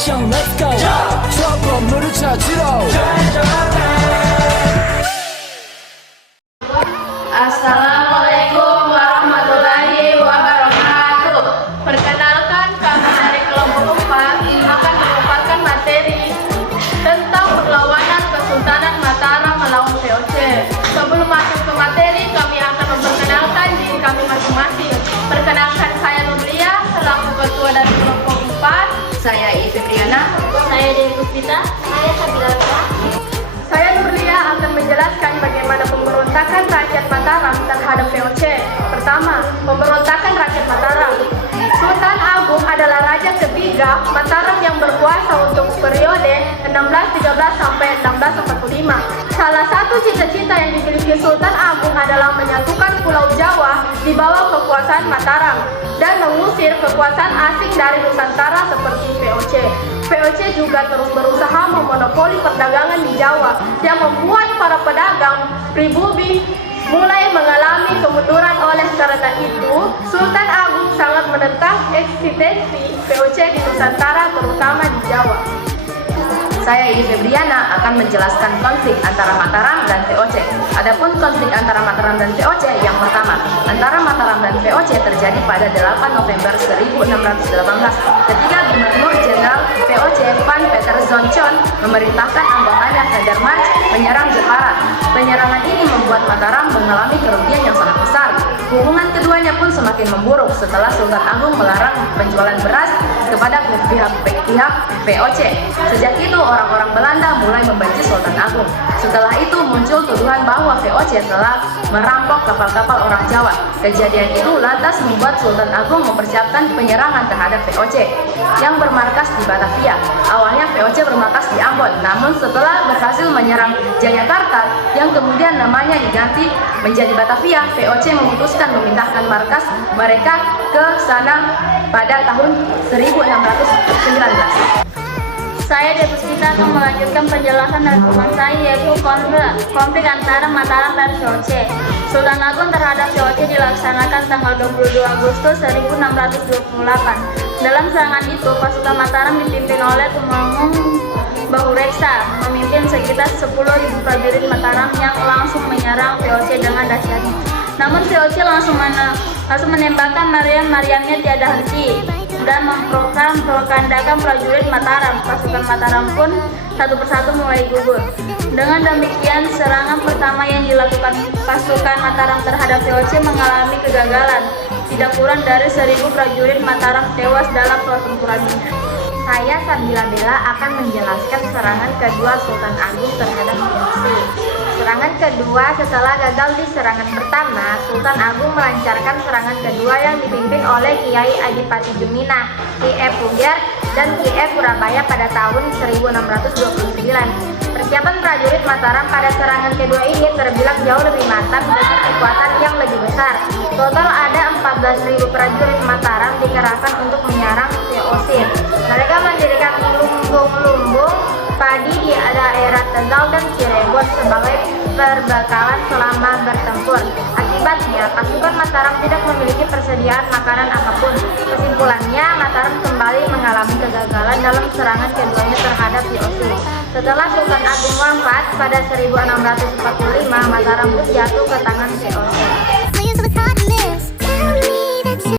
액션 let's go 저 건물을 찾으러 Assalamualaikum warahmatullahi wabarakatuh. Perkenalkan, kami dari kelompok 4 akan memaparkan materi tentang perlawanan Kesultanan Mataram melawan VOC. Sebelum masuk ke materi, kami akan memperkenalkan diri kami masing-masing. Perkenalkan, saya Nurlia selaku ketua dari kelompok 4. Saya Febriana. Saya Dewi Puspita. Saya Sabila. Saya Nurlia akan menjelaskan bagaimana pemberontakan rakyat Mataram terhadap VOC. Pertama, pemberontakan rakyat Mataram. Sultan Agung adalah raja ketiga Mataram yang berkuasa untuk periode 1613 sampai 1645. Salah satu cita-cita yang dimiliki Sultan Agung adalah menyatukan Pulau Jawa di bawah kekuasaan Mataram dan mengusir kekuasaan asing dari Nusantara seperti VOC. VOC juga terus berusaha memonopoli perdagangan di Jawa yang membuat para pedagang pribumi mulai mengalami kemunduran. Oleh karena itu, Sultan Agung sangat menentang eksistensi VOC di Nusantara, terutama di Jawa. Saya Febriana akan menjelaskan konflik antara Mataram dan VOC. Adapun konflik antara Mataram dan VOC yang pertama, antara Mataram dan VOC terjadi pada 8 November 1618 ketika Gubernur Jenderal VOC Van Peter Zoncon memerintahkan anggotanya Vandermarch menyerang Jepara. Penyerangan ini membuat Mataram mengalami kerugian yang sangat besar. Hubungan keduanya pun semakin memburuk setelah Sultan Agung melarang penjualan beras kepada pihak VOC. Sejak itu orang-orang Belanda mulai membenci Sultan Agung. Setelah itu muncul tuduhan bahwa VOC telah merampok kapal-kapal orang Jawa. Kejadian itu lantas membuat Sultan Agung mempersiapkan penyerangan terhadap VOC yang bermarkas di Batavia. Awalnya VOC bermarkas di Ambon, namun setelah berhasil menyerang Jayakarta yang kemudian namanya diganti menjadi Batavia, VOC memutuskan memindahkan markas mereka ke sana pada tahun 1619. Saya Dewi Puspita akan melanjutkan penjelasan dari teman saya, yaitu konflik antara Mataram dan VOC. Sultan Agung terhadap VOC dilaksanakan tanggal 22 Agustus 1628. Dalam serangan itu, pasukan Mataram dipimpin oleh Tumenggung Bahureksa memimpin sekitar 10.000 prajurit Mataram yang langsung menyerang VOC dengan dahsyatnya. Namun VOC langsung menembakkan meriam-meriamnya tiada henti dan mempropagandakan prajurit Mataram. Pasukan Mataram pun satu persatu mulai gugur. Dengan demikian, serangan pertama yang dilakukan pasukan Mataram terhadap VOC mengalami kegagalan. Tidak kurang dari 1.000 prajurit Mataram tewas dalam pertempuran ini. Saya Sabila Bella akan menjelaskan serangan kedua Sultan Agung terhadap VOC. Serangan kedua setelah gagal di serangan pertama, Sultan Agung melancarkan serangan kedua yang dipimpin oleh Kiai Adipati Jumina, Ki E Puger, dan Ki E Purabaya pada tahun 1629. Persiapan prajurit Mataram pada serangan kedua ini terbilang jauh lebih matang dengan kekuatan yang lebih besar. Total ada 14.000 prajurit Mataram dikerahkan untuk menyerang VOC. Mereka mendirikan lumbung-lumbung padi di daerah Tegal dan Cirebon sebagai perbekalan selama bertempur. Akibatnya, pasukan Mataram tidak memiliki persediaan makanan apapun. Kesimpulannya, Mataram kembali mengalami kegagalan dalam serangan keduanya terhadap VOC. Setelah Sultan Agung wafat pada 1645, Mataram pun jatuh ke tangan VOC.